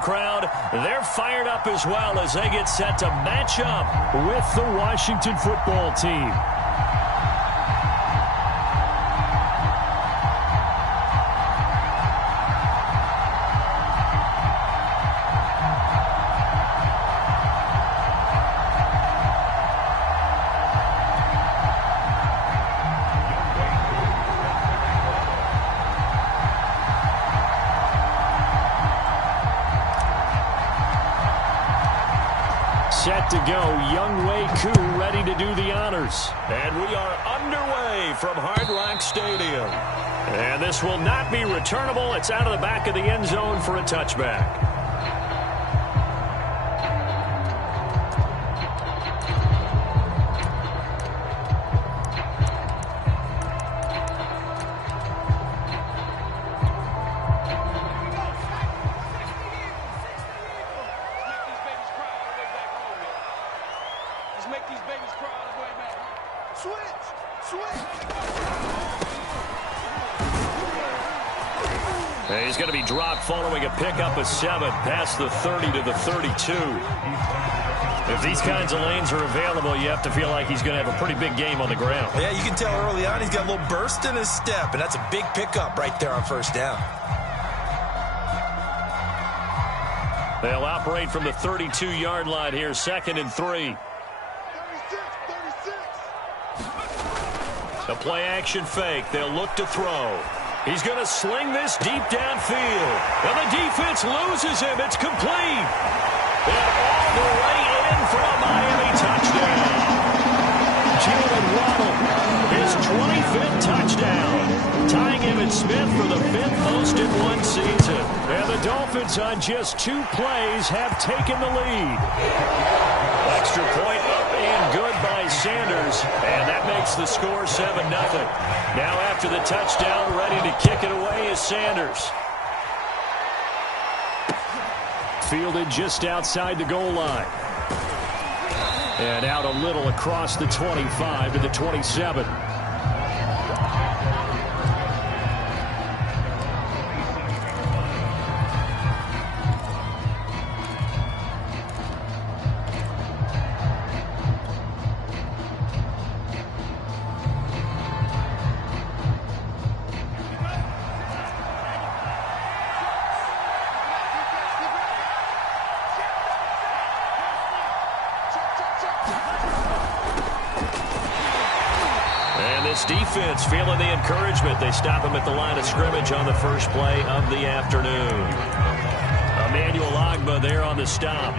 Crowd, they're fired up as well as they get set to match up with the Washington football team. Set to go, Young Wei Koo ready to do the honors. And we are underway from Hard Rock Stadium. And this will not be returnable. It's out of the back of the end zone for a touchback. He's going to be dropped following a pickup of 7 past the 30 to the 32. If these kinds of lanes are available, you have to feel like he's going to have a pretty big game on the ground. Yeah, you can tell early on he's got a little burst in his step, and that's a big pickup right there on first down. They'll operate from the 32-yard line here, 2nd and 3. A play-action fake. They'll look to throw. He's going to sling this deep downfield. And the defense loses him. It's complete. And all the way in for a Miami touchdown. Jalen Waddle, his 25th touchdown. Tying him and Smith for the 5th most in one season. And the Dolphins on just 2 plays have taken the lead. Extra point up and good by Sanders. And that makes the score 7-0. Now after the touchdown, ready to kick it away is Sanders. Fielded just outside the goal line. And out a little across the 25 to the 27. This defense feeling the encouragement. They stop him at the line of scrimmage on the first play of the afternoon. Emmanuel Ogbah there on the stop.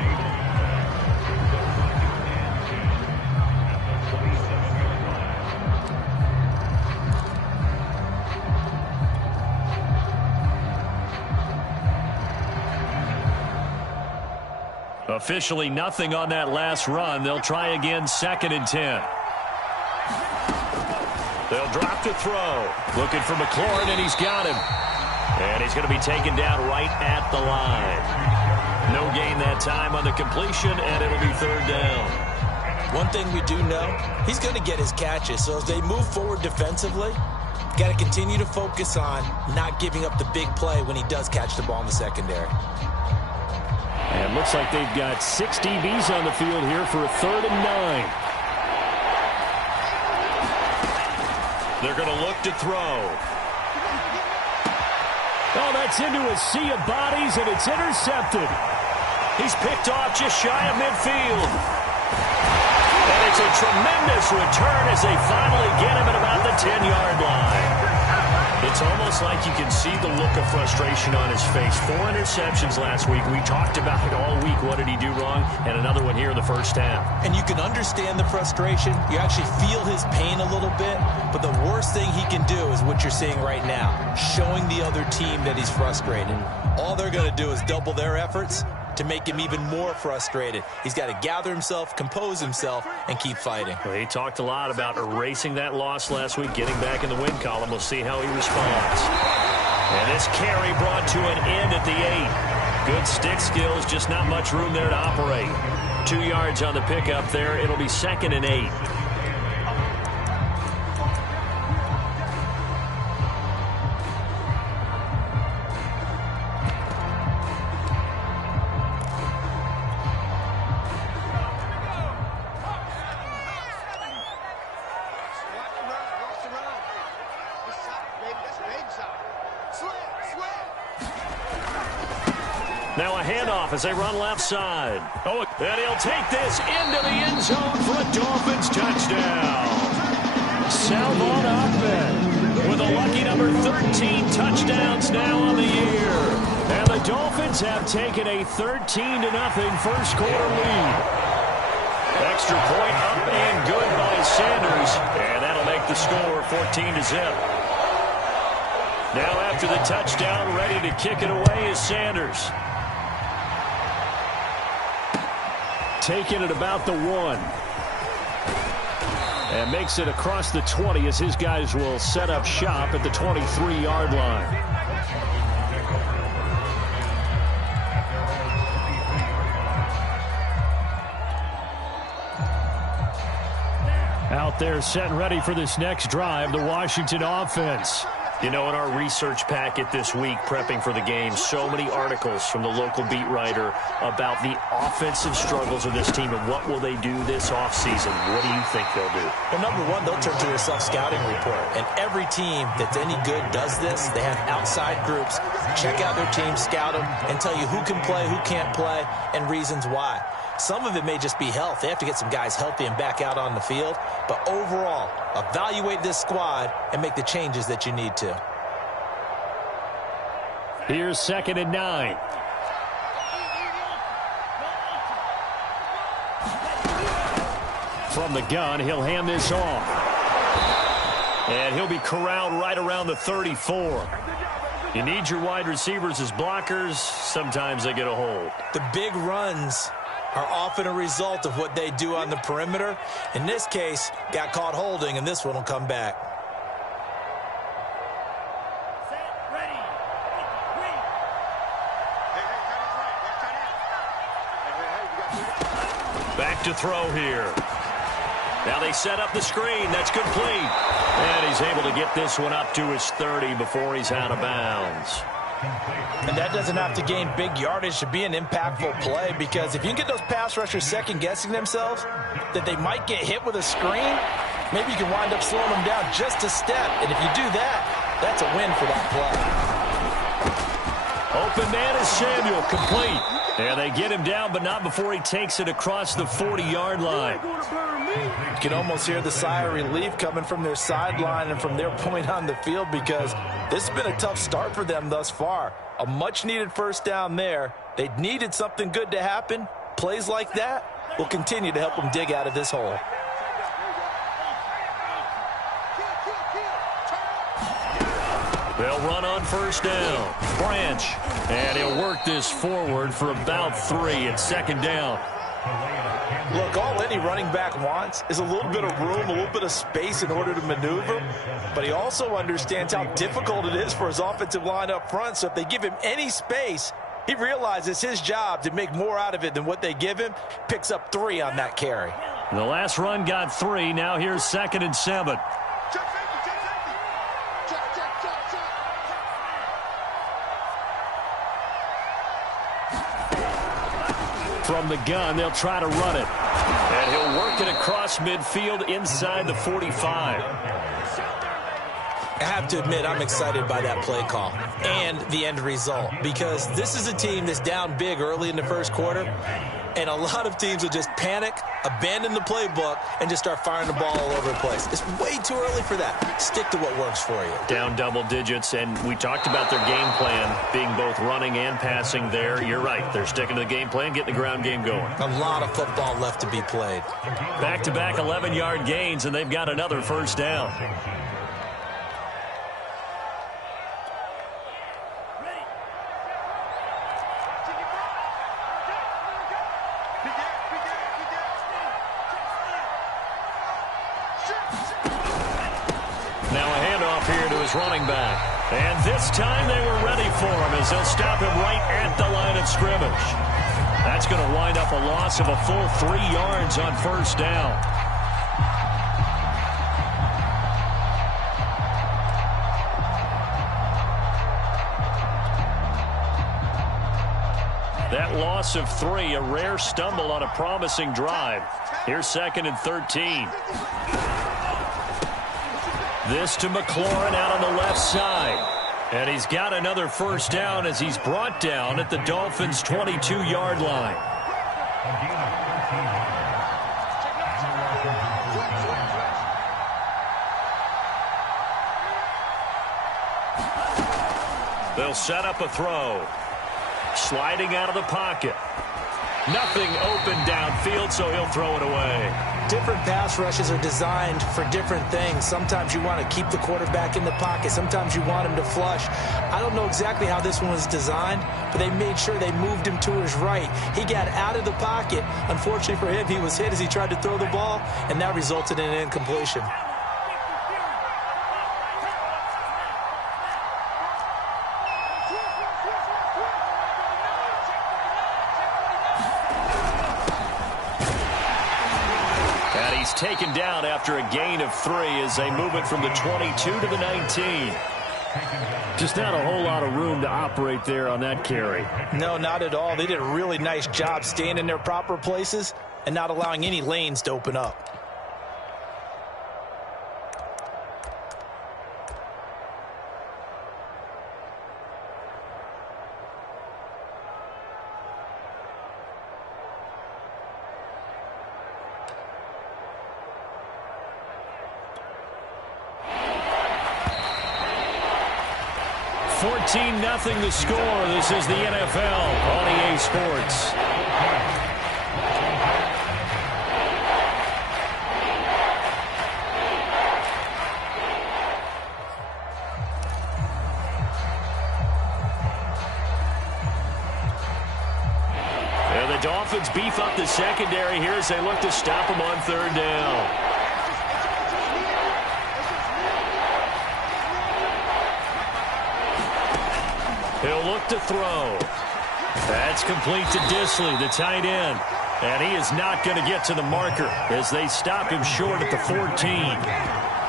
Officially nothing on that last run. They'll try again, 2nd and 10. They'll drop to throw. Looking for McLaurin, and he's got him. And he's going to be taken down right at the line. No gain that time on the completion, and it'll be 3rd down. One thing we do know, he's going to get his catches. So as they move forward defensively, got to continue to focus on not giving up the big play when he does catch the ball in the secondary. And looks like they've got 6 DBs on the field here for a 3rd and 9. They're going to look to throw. Oh, that's into a sea of bodies, and it's intercepted. He's picked off just shy of midfield. And it's a tremendous return as they finally get him at about the 10-yard line. It's almost like you can see the look of frustration on his face. 4 interceptions last week. We talked about it all week. What did he do wrong? And another one here in the first half. And you can understand the frustration. You actually feel his pain a little bit. But the worst thing he can do is what you're seeing right now, showing the other team that he's frustrated. All they're going to do is double their efforts to make him even more frustrated. He's got to gather himself, compose himself, and keep fighting. Well, he talked a lot about erasing that loss last week, getting back in the win column. We'll see how he responds. And this carry brought to an end at the 8. Good stick skills, just not much room there to operate. 2 yards on the pickup there. It'll be 2nd and 8. Now a handoff as they run left side. Oh, and he'll take this into the end zone for a Dolphins touchdown. Salvon Ahmed with a lucky number 13 touchdowns now on the year. And the Dolphins have taken a 13-0 first quarter lead. Extra point up and good by Sanders. And that'll make the score 14-0. Now after the touchdown, ready to kick it away is Sanders. Taking it about the 1. And makes it across the 20 as his guys will set up shop at the 23-yard line. Out there set and ready for this next drive, the Washington offense. You know, in our research packet this week, prepping for the game, so many articles from the local beat writer about the offensive struggles of this team and what will they do this offseason. What do you think they'll do? Well, number one, they'll turn to their self-scouting report. And every team that's any good does this. They have outside groups, check out their team, scout them, and tell you who can play, who can't play, and reasons why. Some of it may just be health. They have to get some guys healthy and back out on the field. But overall, evaluate this squad and make the changes that you need to. Here's 2nd and 9. From the gun, he'll hand this off. And he'll be corralled right around the 34. You need your wide receivers as blockers. Sometimes they get a hold. The big runs are often a result of what they do on the perimeter. In this case, got caught holding, and this one will come back. Back to throw here. Now they set up the screen. That's complete. And he's able to get this one up to his 30 before he's out of bounds. And that doesn't have to gain big yardage to be an impactful play, because if you can get those pass rushers second-guessing themselves that they might get hit with a screen, maybe you can wind up slowing them down just a step. And if you do that, that's a win for that play. Open man is Samuel, complete. And they get him down, but not before he takes it across the 40-yard line. You can almost hear the sigh of relief coming from their sideline and from their point on the field, because this has been a tough start for them thus far. A much-needed first down there. They needed something good to happen. Plays like that will continue to help them dig out of this hole. They'll run on first down. Branch. And he'll work this forward for about 3 at 2nd down. Look, all any running back wants is a little bit of room, a little bit of space in order to maneuver. But he also understands how difficult it is for his offensive line up front. So if they give him any space, he realizes his job to make more out of it than what they give him. Picks up 3 on that carry. The last run got 3. Now here's 2nd and 7. From the gun, they'll try to run it. And he'll work it across midfield inside the 45. I have to admit, I'm excited by that play call and the end result, because this is a team that's down big early in the first quarter, and a lot of teams will just panic, abandon the playbook, and just start firing the ball all over the place. It's way too early for that. Stick to what works for you. Down double digits, and we talked about their game plan being both running and passing there. You're right. They're sticking to the game plan, getting the ground game going. A lot of football left to be played. Back-to-back 11-yard gains, and they've got another first down. Running back. And this time they were ready for him as they'll stop him right at the line of scrimmage. That's going to wind up a loss of a full 3 yards on first down. That loss of 3, a rare stumble on a promising drive. Here's 2nd and 13. This to McLaurin out on the left side. And he's got another first down as he's brought down at the Dolphins' 22-yard line. They'll set up a throw. Sliding out of the pocket. Nothing open downfield, so he'll throw it away. Different pass rushes are designed for different things. Sometimes you want to keep the quarterback in the pocket. Sometimes you want him to flush. I don't know exactly how this one was designed, but they made sure they moved him to his right. He got out of the pocket. Unfortunately for him, he was hit as he tried to throw the ball, and that resulted in an incompletion. Taken down after a gain of 3 as they move it from the 22 to the 19. Just not a whole lot of room to operate there on that carry. No, not at all. They did a really nice job staying in their proper places and not allowing any lanes to open up. Nothing the score. This is the NFL on EA Sports. And the Dolphins beef up the secondary here as they look to stop them on 3rd down. He'll look to throw. That's complete to Disley, the tight end. And he is not going to get to the marker as they stop him short at the 14.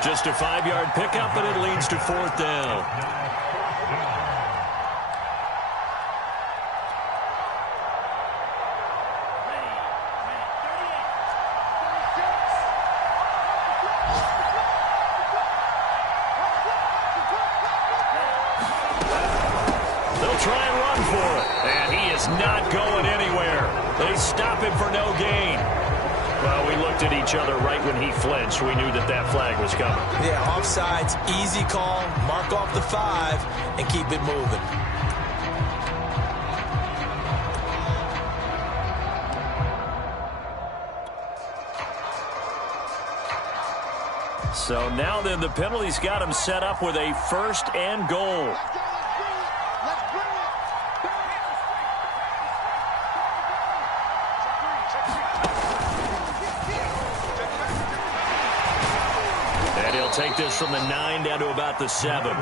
Just a 5-yard pickup, and it leads to 4th down. Try and run for it. And he is not going anywhere. They stop him for no gain. Well, we looked at each other right when he flinched. We knew that that flag was coming. Yeah, offsides, easy call. Mark off the 5 and keep it moving. So now then the penalty's got him set up with a 1st and goal. Take this from the 9 down to about the 7.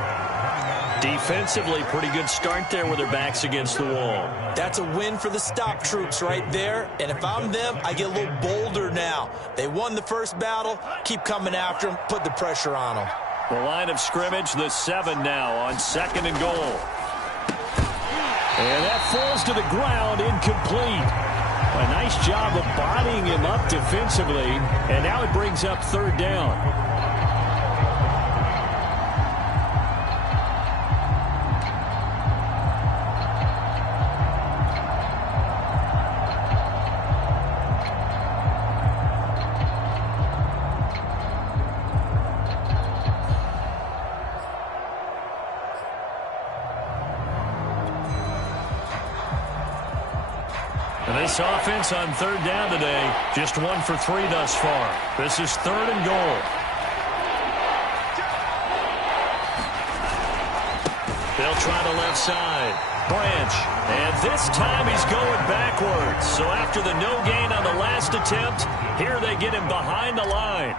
Defensively, pretty good start there with their backs against the wall. That's a win for the stop troops right there. And if I'm them, I get a little bolder now. They won the first battle. Keep coming after them. Put the pressure on them. The line of scrimmage, the 7 now on 2nd and goal. And that falls to the ground, incomplete. A nice job of bodying him up defensively. And now it brings up 3rd down. This offense on 3rd down today, just 1 for 3 thus far. This is 3rd and goal. They'll try the left side. Branch. And this time he's going backwards. So after the no gain on the last attempt, here they get him behind the line.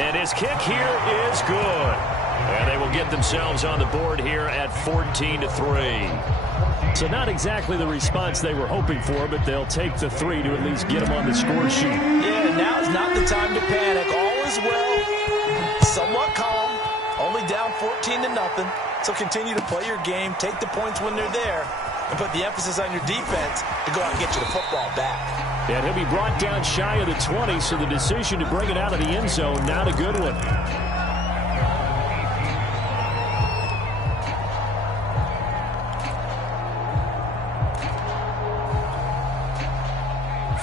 And his kick here is good. And they will get themselves on the board here at 14-3. So not exactly the response they were hoping for, but they'll take the 3 to at least get them on the score sheet. Yeah, now's not the time to panic. All is well. Somewhat calm. Only down 14-0. So continue to play your game, take the points when they're there, and put the emphasis on your defense to go out and get you the football back. And he'll be brought down shy of the 20, so the decision to bring it out of the end zone, not a good one.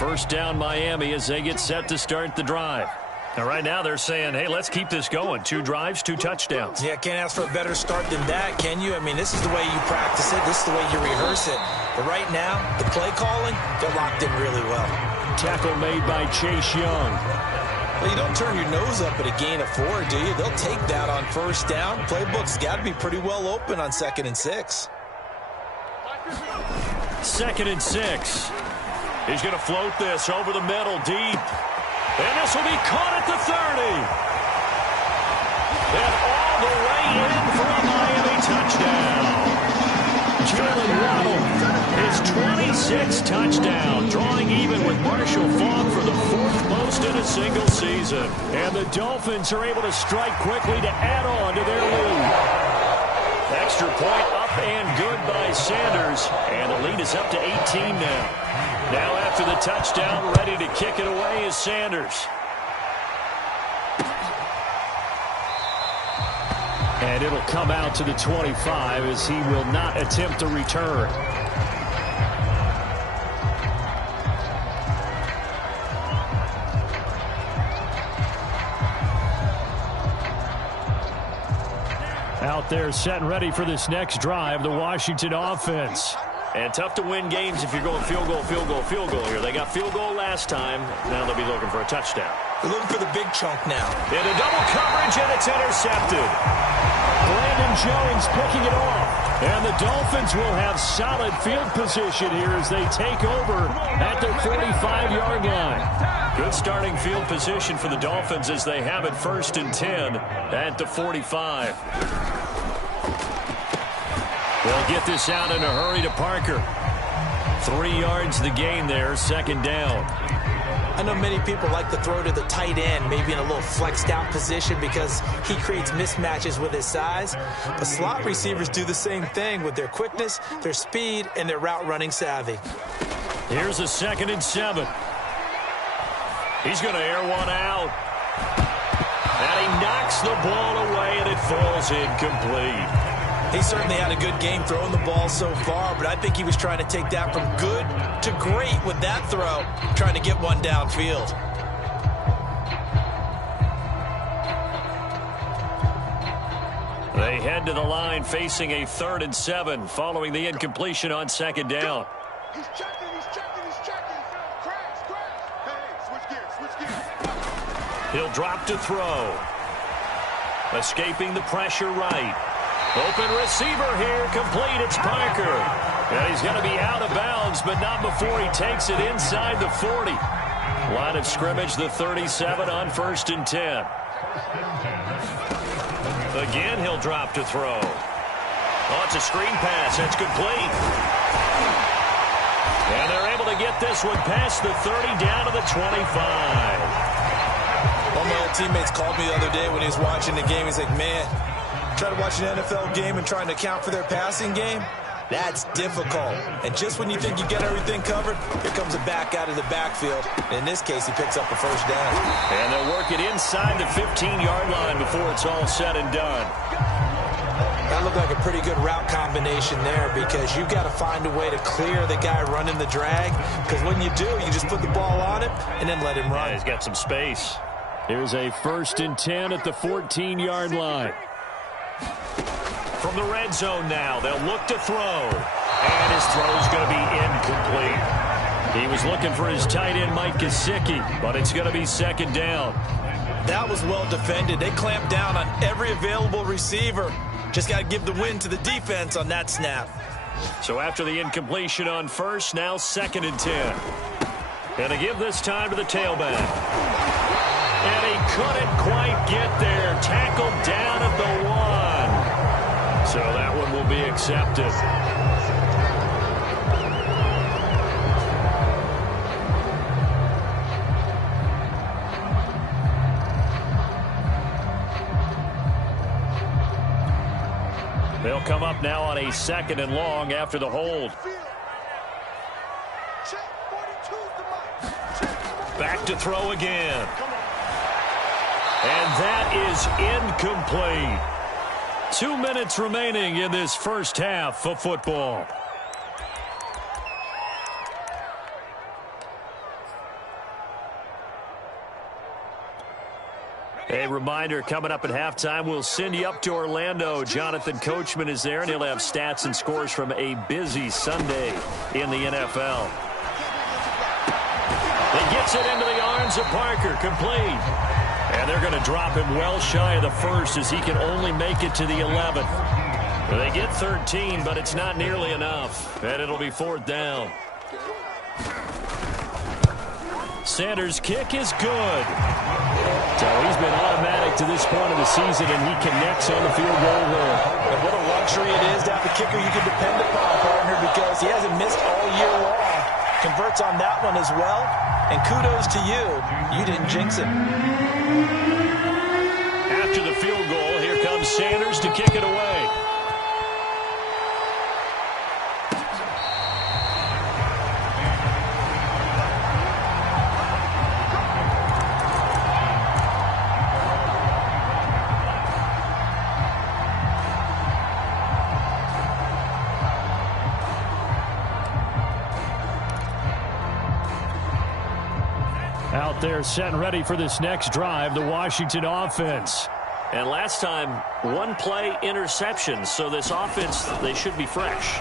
First down Miami as they get set to start the drive. Now, right now they're saying, hey, let's keep this going. 2 drives, 2 touchdowns. Yeah, can't ask for a better start than that, can you? I mean, this is the way you practice it. This is the way you rehearse it. But right now, the play calling, they're locked in really well. Tackle made by Chase Young. Well, you don't turn your nose up at a gain of 4, do you? They'll take that on first down. Playbook's got to be pretty well open on 2nd and 6. 2nd and 6. He's going to float this over the middle deep. And this will be caught at the 30. And all the way in for a Miami touchdown. Jalen Waddle, his 26th touchdown, drawing even with Marshall Faulk for the 4th most in a single season. And the Dolphins are able to strike quickly to add on to their lead. Extra point up and good by Sanders. And the lead is up to 18 now. Now after the touchdown, ready to kick it away is Sanders. And it'll come out to the 25 as he will not attempt a return. Out there set and ready for this next drive, the Washington offense. And tough to win games if you're going field goal, field goal, field goal here. They got field goal last time. Now they'll be looking for a touchdown. They're looking for the big chunk now. And a double coverage, and it's intercepted. Brandon Jones picking it off. And the Dolphins will have solid field position here as they take over at their 45-yard line. Good starting field position for the Dolphins as they have it 1st and 10 at the 45. They'll get this out in a hurry to Parker. 3 yards the gain there, 2nd down. I know many people like to throw to the tight end, maybe in a little flexed out position because he creates mismatches with his size. But slot receivers do the same thing with their quickness, their speed, and their route running savvy. Here's a 2nd and 7. He's going to air one out. And he knocks the ball away, and it falls incomplete. He certainly had a good game throwing the ball so far, but I think he was trying to take that from good to great with that throw, trying to get one downfield. They head to the line facing a 3rd and 7 following the incompletion on 2nd down. He's checking. Crash. Hey, switch gears. He'll drop to throw. Escaping the pressure right. Open receiver here, complete, it's Parker. And he's going to be out of bounds, but not before he takes it inside the 40. Line of scrimmage, the 37 on 1st and 10. Again, he'll drop to throw. Oh, it's a screen pass, it's complete. And they're able to get this one past the 30 down to the 25. One of my old teammates called me the other day when he was watching the game. He's like, man, try to watch an NFL game and trying to account for their passing game? That's difficult. And just when you think you get everything covered, here comes a back out of the backfield. And in this case, he picks up a 1st down. And they'll work it inside the 15-yard line before it's all said and done. That looked like a pretty good route combination there because you've got to find a way to clear the guy running the drag. Because when you do, you just put the ball on him and then let him run. Yeah, he's got some space. Here's a 1st and 10 at the 14-yard line. From the red zone now, they'll look to throw. And his throw's going to be incomplete. He was looking for his tight end, Mike Gesicki, but it's going to be 2nd down. That was well defended. They clamped down on every available receiver. Just got to give the win to the defense on that snap. So after the incompletion on 1st, now 2nd and 10. And to give this time to the tailback. And he couldn't quite get there. Tackled down at the 1. So that one will be accepted. They'll come up now on a 2nd and long after the hold. Back to throw again. And that is incomplete. 2 minutes remaining in this first half of football. reminder, coming up at halftime, we'll send you up to Orlando. Jonathan Coachman is there, and he'll have stats and scores from a busy Sunday in the NFL. He gets it into the arms of Parker, complete. And they're going to drop him well shy of the first as he can only make it to the 11th. They get 13, but it's not nearly enough, and it'll be 4th down. Sanders' kick is good. So he's been automatic to this point of the season, and he connects on the field goal there. And what a luxury it is to have a kicker you can depend upon, partner, because he hasn't missed all year long. Converts on that one as well, and kudos to you. You didn't jinx him. After the field goal, here comes Sanders to kick it away. Out there set and ready for this next drive, the Washington offense. And last time, one play interception, so this offense, they should be fresh.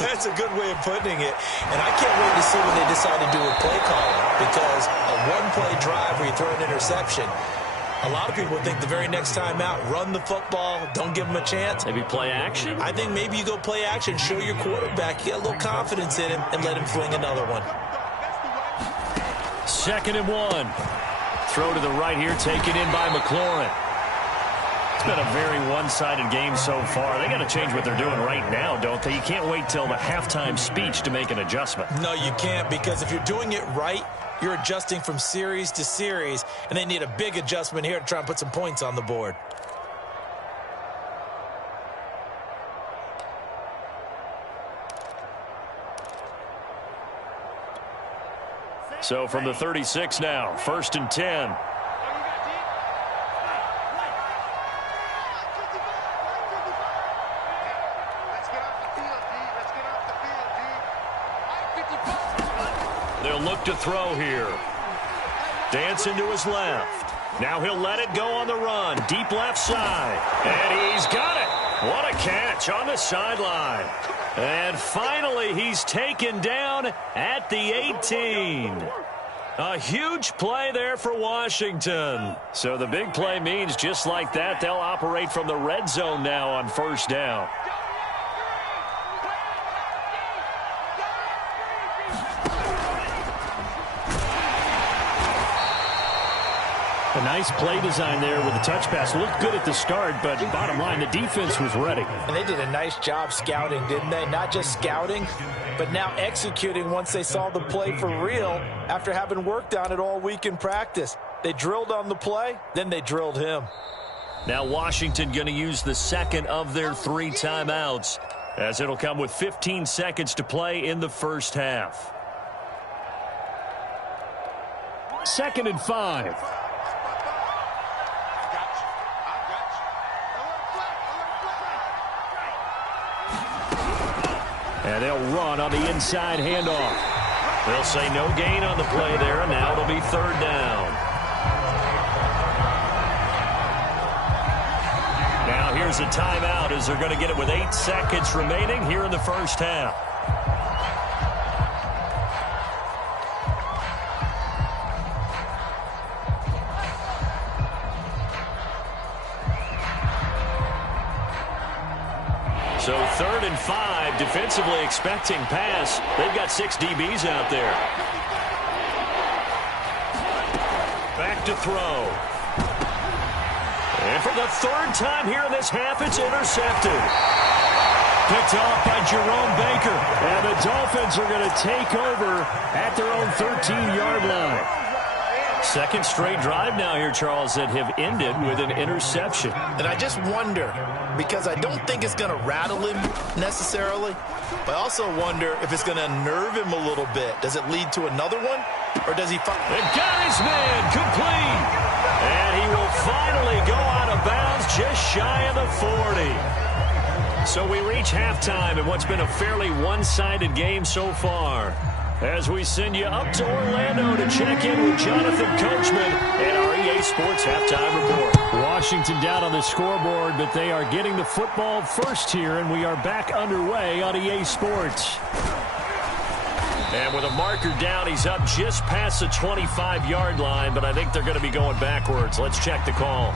That's a good way of putting it. And I can't wait to see when they decide to do a play calling, because a one-play drive where you throw an interception, a lot of people would think the very next time out, run the football, don't give them a chance. Maybe play action? I think maybe you go play action, show your quarterback, you get a little confidence in him, and let him fling another one. 2nd and 1. Throw to the right here, taken in by McLaurin. It's been a very one-sided game so far. They got to change what they're doing right now, don't they? You can't wait till the halftime speech to make an adjustment. No, you can't, because if you're doing it right, you're adjusting from series to series, and they need a big adjustment here to try and put some points on the board. So from the 36 now, 1st and 10. They'll look to throw here. Dancing to his left. Now he'll let it go on the run. Deep left side. And he's got it. What a catch on the sideline. And finally, he's taken down at the 18. A huge play there for Washington. So the big play means just like that, they'll operate from the red zone now on 1st down. A nice play design there with the touch pass. Looked good at the start, but bottom line, the defense was ready. And they did a nice job scouting, didn't they? Not just scouting, but now executing once they saw the play for real after having worked on it all week in practice. They drilled on the play, then they drilled him. Now Washington going to use the 2nd of their 3 timeouts, as it'll come with 15 seconds to play in the 1st half. 2nd and 5. And they'll run on the inside handoff. They'll say no gain on the play there, and now it'll be 3rd down. Now here's a timeout as they're going to get it with 8 seconds remaining here in the 1st half. So 3rd and 5, defensively expecting pass. They've got 6 DBs out there. Back to throw. And for the 3rd time here in this half, it's intercepted. Picked off by Jerome Baker. And the Dolphins are going to take over at their own 13-yard line. 2nd straight drive now here, Charles, that have ended with an interception. And I just wonder, because I don't think it's going to rattle him necessarily, but I also wonder if it's going to unnerve him a little bit. Does it lead to another one, or does he find... They've got his man complete. And he will finally go out of bounds just shy of the 40. So we reach halftime in what's been a fairly one-sided game so far, as we send you up to Orlando to check in with Jonathan Coachman and our EA EA Sports Halftime Report. Washington down on the scoreboard, but they are getting the football first here, and we are back underway on EA Sports. And with a marker down, he's up just past the 25-yard line, but I think they're going to be going backwards. Let's check the call.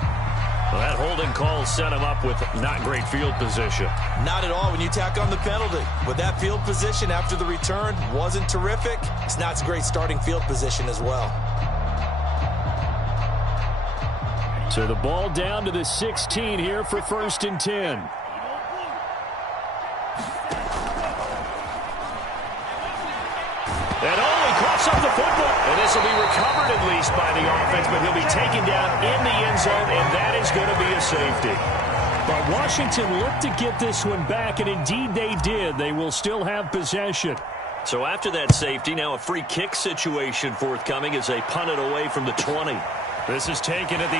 Well, that holding call set him up with not great field position. Not at all when you tack on the penalty. With that field position after the return wasn't terrific, it's not a great starting field position as well. So the ball down to the 16 here for 1st and 10. And he coughs up the football. And this will be recovered at least by the offense, but he'll be taken down in the end zone, and that is going to be a safety. But Washington looked to get this one back, and indeed they did. They will still have possession. So after that safety, now a free kick situation forthcoming as they punt it away from the 20. This is taken at the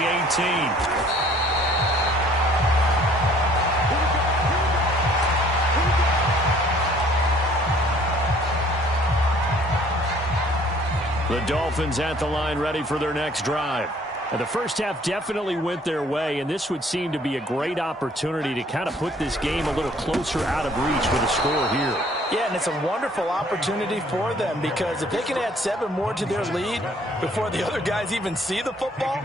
18. The Dolphins at the line ready for their next drive. And the first half definitely went their way, and this would seem to be a great opportunity to kind of put this game a little closer out of reach with a score here. Yeah, and it's a wonderful opportunity for them because if they can add 7 more to their lead before the other guys even see the football,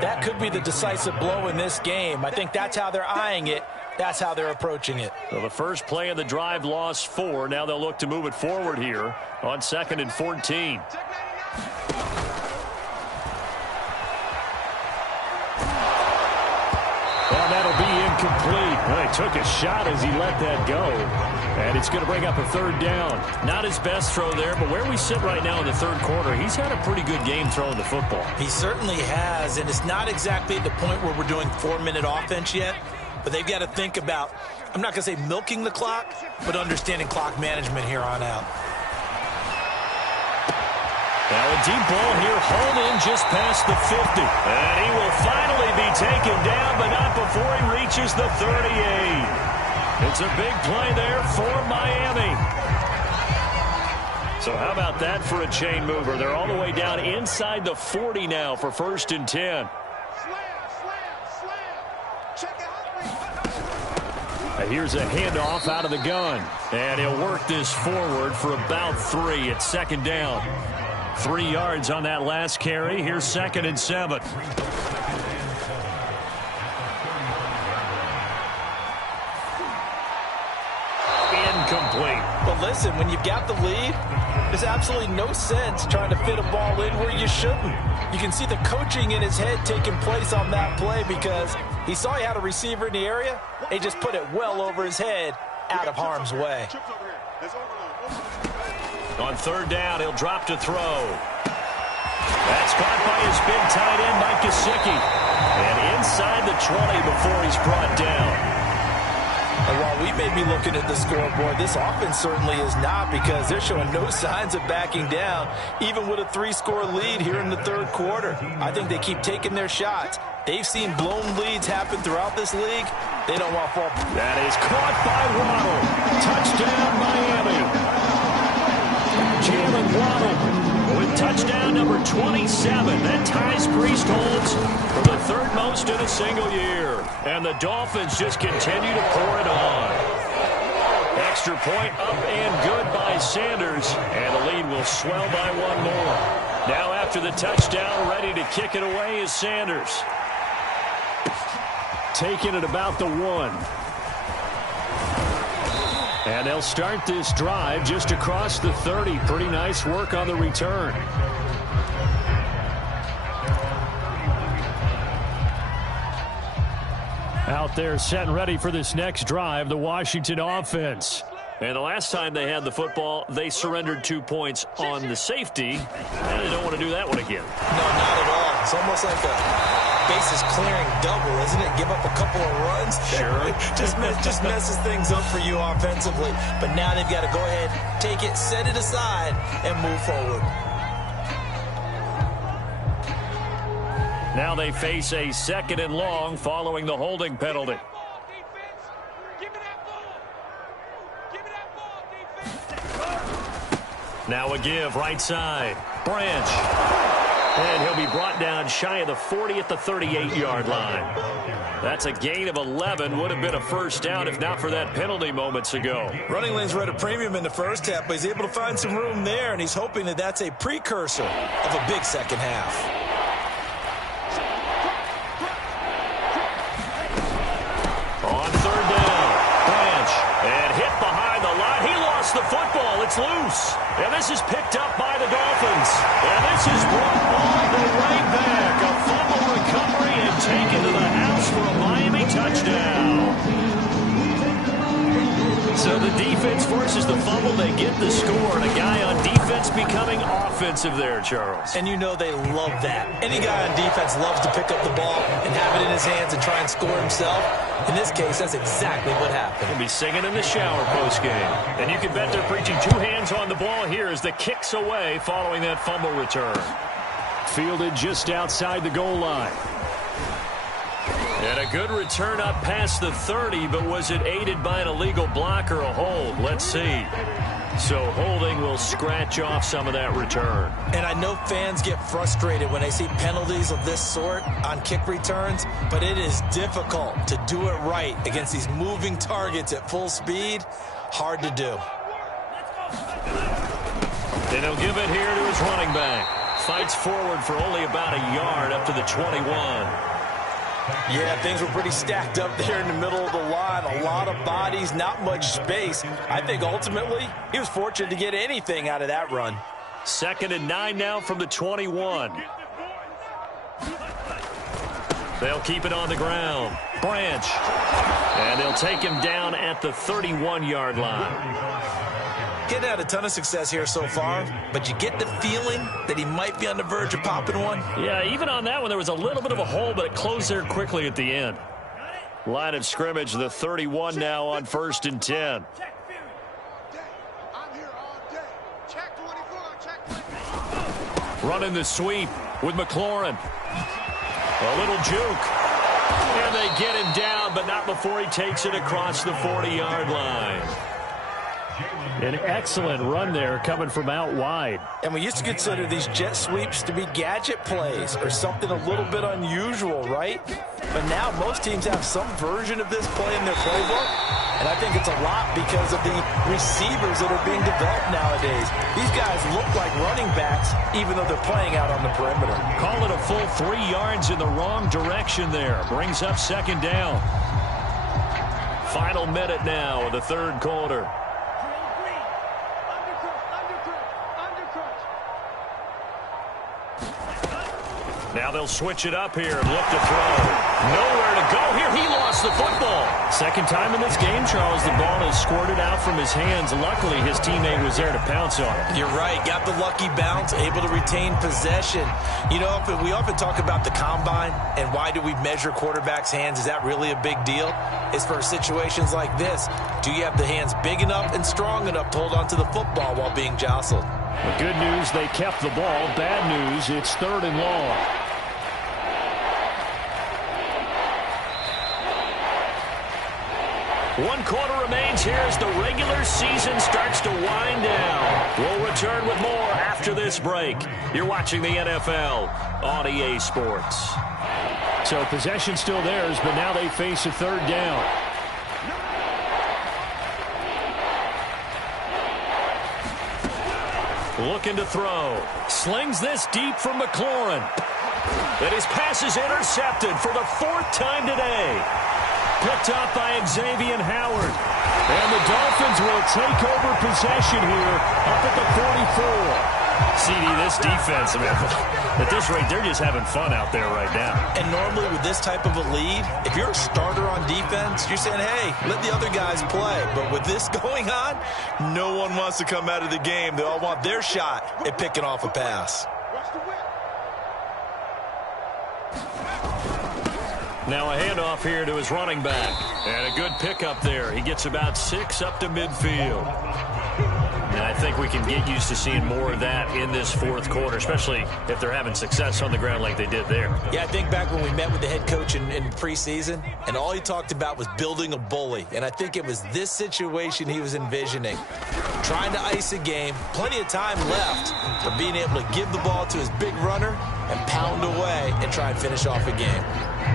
that could be the decisive blow in this game. I think that's how they're eyeing it. That's how they're approaching it. Well, the first play of the drive lost 4. Now they'll look to move it forward here on 2nd and 14. Well, that'll be incomplete. Well, he took a shot as he let that go. And it's going to bring up a 3rd down. Not his best throw there, but where we sit right now in the 3rd quarter, he's had a pretty good game throwing the football. He certainly has, and it's not exactly at the point where we're doing 4-minute offense yet, but they've got to think about, I'm not going to say milking the clock, but understanding clock management here on out. Now a deep ball here, hauled in just past the 50. And he will finally be taken down, but not before he reaches the 38. It's a big play there for Miami. So how about that for a chain mover? They're all the way down inside the 40 now for 1st and 10. Here's a handoff out of the gun. And he'll work this forward for about 3. It's 2nd down. 3 yards on that last carry. Here's 2nd and 7. Incomplete. But listen, when you've got the lead, there's absolutely no sense trying to fit a ball in where you shouldn't. You can see the coaching in his head taking place on that play because he saw he had a receiver in the area. He just put it well over his head, out of harm's way. On 3rd down, he'll drop to throw. That's caught by his big tight end, Mike Gesicki. And inside the 20 before he's brought down. And while we may be looking at the scoreboard, this offense certainly is not because they're showing no signs of backing down, even with a 3-score lead here in the 3rd quarter. I think they keep taking their shots. They've seen blown leads happen throughout this league. They don't want to fall. That is caught by Waddle. Touchdown, Miami. Jalen Waddle with touchdown number 27. That ties Priest holds for the 3rd most in a single year. And the Dolphins just continue to pour it on. Extra point up and good by Sanders. And the lead will swell by 1 more. Now after the touchdown, ready to kick it away is Sanders. Taking it about the 1. And they'll start this drive just across the 30. Pretty nice work on the return. Out there set and ready for this next drive, the Washington offense. And the last time they had the football, they surrendered 2 points on the safety. And they don't want to do that one again. No, not at all. It's almost like a bases clearing double, isn't it? Give up a couple of runs. Sure. just messes things up for you offensively. But now they've got to go ahead, take it, set it aside, and move forward. Now they face a 2nd and long following the holding penalty. Now a give right side. Branch. And he'll be brought down shy of the 40 at the 38-yard line. That's a gain of 11. Would have been a first down if not for that penalty moments ago. Running lanes were at a premium in the first half, but he's able to find some room there, and he's hoping that that's a precursor of a big second half. On third down, Branch, and hit behind the line. He lost the football. It's loose. And this is picked up by the Dolphins. And this is brought all the way back. A fumble recovery and taken to the house for a Miami touchdown. So the defense forces the fumble. They get the score. And a guy on defense becoming offensive there, Charles. And you know they love that. Any guy on defense loves to pick up the ball and have it in his hands and try and score himself. In this case, that's exactly what happened. He'll be singing in the shower postgame. And you can bet they're preaching two hands on the ball here as the kick's away following that fumble return. Fielded just outside the goal line. And a good return up past the 30, but was it aided by an illegal block or a hold? Let's see. So holding will scratch off some of that return. And I know fans get frustrated when they see penalties of this sort on kick returns, but it is difficult to do it right against these moving targets at full speed. Hard to do. And he'll give it here to his running back. Fights forward for only about a yard up to the 21. Yeah, things were pretty stacked up there in the middle of the line. A lot of bodies, not much space. I think ultimately he was fortunate to get anything out of that run. 2nd and 9 now from the 21. They'll keep it on the ground. Branch. And they'll take him down at the 31-yard line. Getting had a ton of success here so far, but you get the feeling that he might be on the verge of popping one. Yeah, even on that one, there was a little bit of a hole, but it closed there quickly at the end. Line of scrimmage, the 31 now on 1st and 10. Running the sweep with McLaurin. A little juke. And they get him down, but not before he takes it across the 40-yard line. An excellent run there coming from out wide. And we used to consider these jet sweeps to be gadget plays or something a little bit unusual, right? But now most teams have some version of this play in their playbook. And I think it's a lot because of the receivers that are being developed nowadays. These guys look like running backs even though they're playing out on the perimeter. Call it a full 3 yards in the wrong direction there. Brings up 2nd down. Final minute now of the 3rd quarter. Now they'll switch it up here and look to throw. Nowhere to go here. He lost the football. 2nd time in this game, Charles, the ball is squirted out from his hands. Luckily, his teammate was there to pounce on it. You're right. Got the lucky bounce, able to retain possession. You know, we often talk about the combine and why do we measure quarterbacks' hands. Is that really a big deal? It's for situations like this. Do you have the hands big enough and strong enough to hold onto the football while being jostled? The good news, they kept the ball. Bad news, it's 3rd and long. One quarter remains here as the regular season starts to wind down. We'll return with more after this break. You're watching the NFL on EA Sports. So possession still theirs, but now they face a 3rd down. Looking to throw. Slings this deep from McLaurin. And his pass is intercepted for the 4th time today. Picked up by Xavier Howard. And the Dolphins will take over possession here up at the 44. CD, this defense, I mean, at this rate, they're just having fun out there right now. And normally with this type of a lead, if you're a starter on defense, you're saying, hey, let the other guys play. But with this going on, no one wants to come out of the game. They all want their shot at picking off a pass. Now a handoff here to his running back. And a good pickup there. He gets about 6 up to midfield. And I think we can get used to seeing more of that in this 4th quarter, especially if they're having success on the ground like they did there. Yeah, I think back when we met with the head coach in preseason, and all he talked about was building a bully. And I think it was this situation he was envisioning. Trying to ice a game, plenty of time left, but being able to give the ball to his big runner and pound away and try and finish off a game.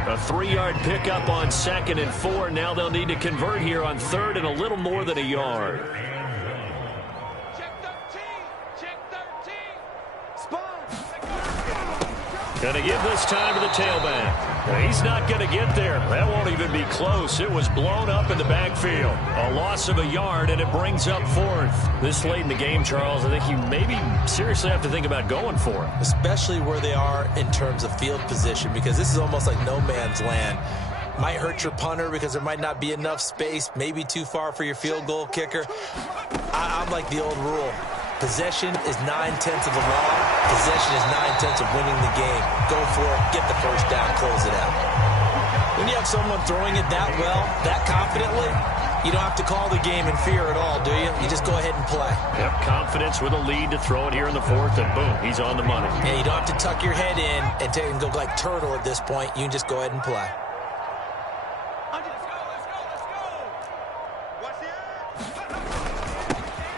A 3-yard pickup on 2nd and 4. Now they'll need to convert here on 3rd and a little more than a yard. Check 13. Check 13. Going to give this time to the tailback. He's not going to get there. That won't even be close. It was blown up in the backfield. A loss of a yard, and it brings up 4th. This late in the game, Charles, I think you maybe seriously have to think about going for it. Especially where they are in terms of field position, because this is almost like no man's land. Might hurt your punter because there might not be enough space, maybe too far for your field goal kicker. I'm like the old rule. Possession is 9/10 of the law. Possession is 9/10 of winning the game. Go for it, get the first down, close it out. When you have someone throwing it that well, that confidently, you don't have to call the game in fear at all, do you? You just go ahead and play. Yep, confidence with a lead to throw it here in the 4th, and boom, he's on the money. And you don't have to tuck your head in and go like turtle at this point. You can just go ahead and play.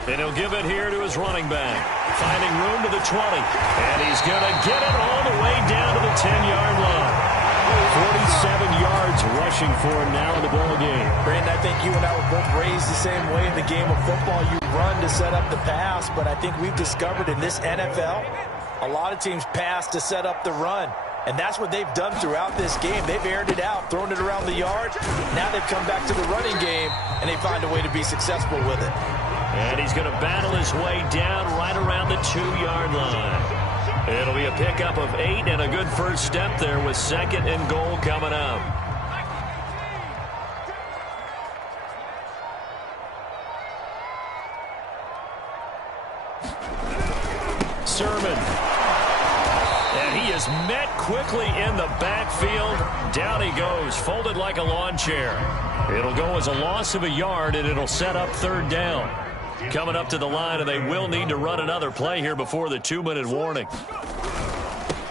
And he'll give it here to his running back. Finding room to the 20. And he's going to get it all the way down to the 10-yard line. 47 yards rushing for him now in the ball game. Brandon, I think you and I were both raised the same way in the game of football. You run to set up the pass, but I think we've discovered in this NFL, a lot of teams pass to set up the run. And that's what they've done throughout this game. They've aired it out, thrown it around the yard. Now they've come back to the running game, and they find a way to be successful with it. And he's going to battle his way down right around the 2-yard line. It'll be a pickup of 8 and a good first step there with 2nd and goal coming up. Sermon. And he is met quickly in the backfield. Down he goes, folded like a lawn chair. It'll go as a loss of a yard, and it'll set up 3rd down. Coming up to the line, and they will need to run another play here before the 2-minute warning.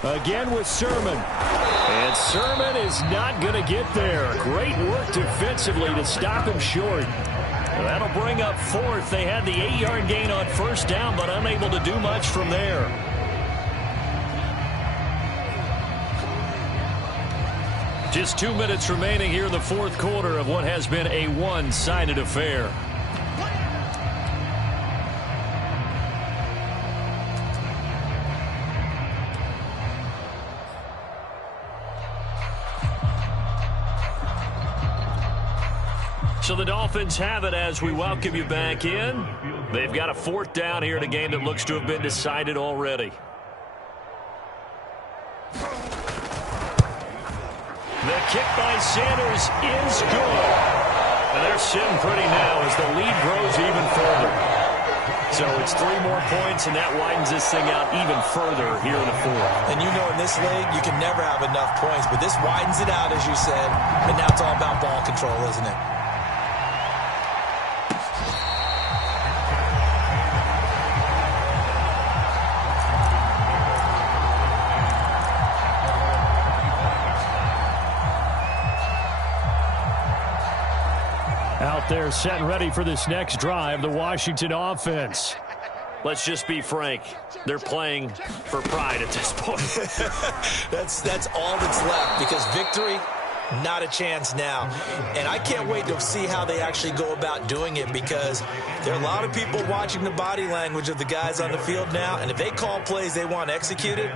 Again with Sermon. And Sermon is not going to get there. Great work defensively to stop him short. That'll bring up 4th. They had the 8-yard gain on 1st down, but unable to do much from there. Just 2 minutes remaining here in the 4th quarter of what has been a one-sided affair. So the Dolphins have it as we welcome you back in. They've got a 4th down here in a game that looks to have been decided already. The kick by Sanders is good. And they're sitting pretty now as the lead grows even further. So it's 3 more points, and that widens this thing out even further here in the 4th. And you know in this league, you can never have enough points, but this widens it out, as you said, and now it's all about ball control, isn't it? Out there set and ready for this next drive, the Washington offense. Let's just be frank. They're playing for pride at this point. That's all that's left, because victory, not a chance now. And I can't wait to see how they actually go about doing it, because there are a lot of people watching the body language of the guys on the field now, and if they call plays they want executed,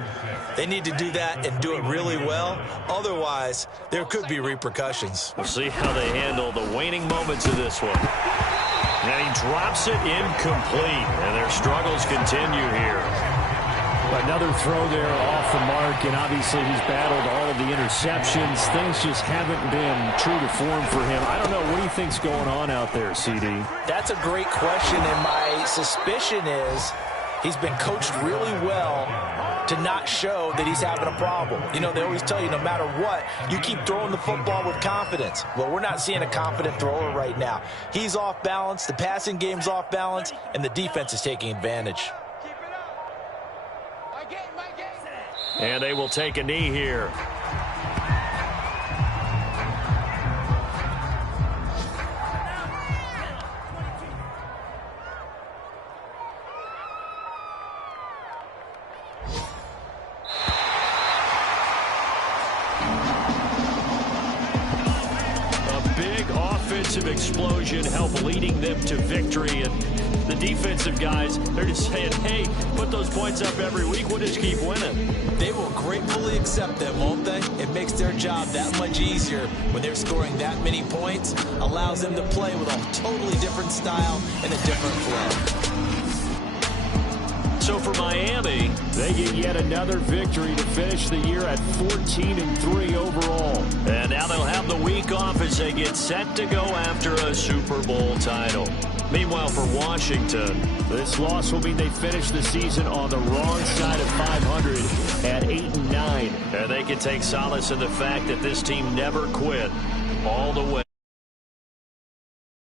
they need to do that and do it really well. Otherwise, there could be repercussions. We'll see how they handle the waning moments of this one. And he drops it incomplete, and their struggles continue here. Another throw there off the mark, and obviously he's battled all of the interceptions. Things just haven't been true to form for him. I don't know. What do you think's going on out there, CD? That's a great question, and my suspicion is he's been coached really well to not show that he's having a problem. You know, they always tell you no matter what, you keep throwing the football with confidence. Well, we're not seeing a confident thrower right now. He's off balance, the passing game's off balance, and the defense is taking advantage. And they will take a knee here. explosion help leading them to victory. And the defensive guys, they're just saying, hey, put those points up every week. We'll just keep winning. They will gratefully accept them, won't they? It makes their job that much easier when they're scoring that many points. Allows them to play with a totally different style and a different flow. So for Miami, they get yet another victory to finish the year at 14-3 overall. And now they'll have the week off as they get set to go after a Super Bowl title. Meanwhile, for Washington, this loss will mean they finish the season on the wrong side of 500 at 8-9. And they can take solace in the fact that this team never quit all the way.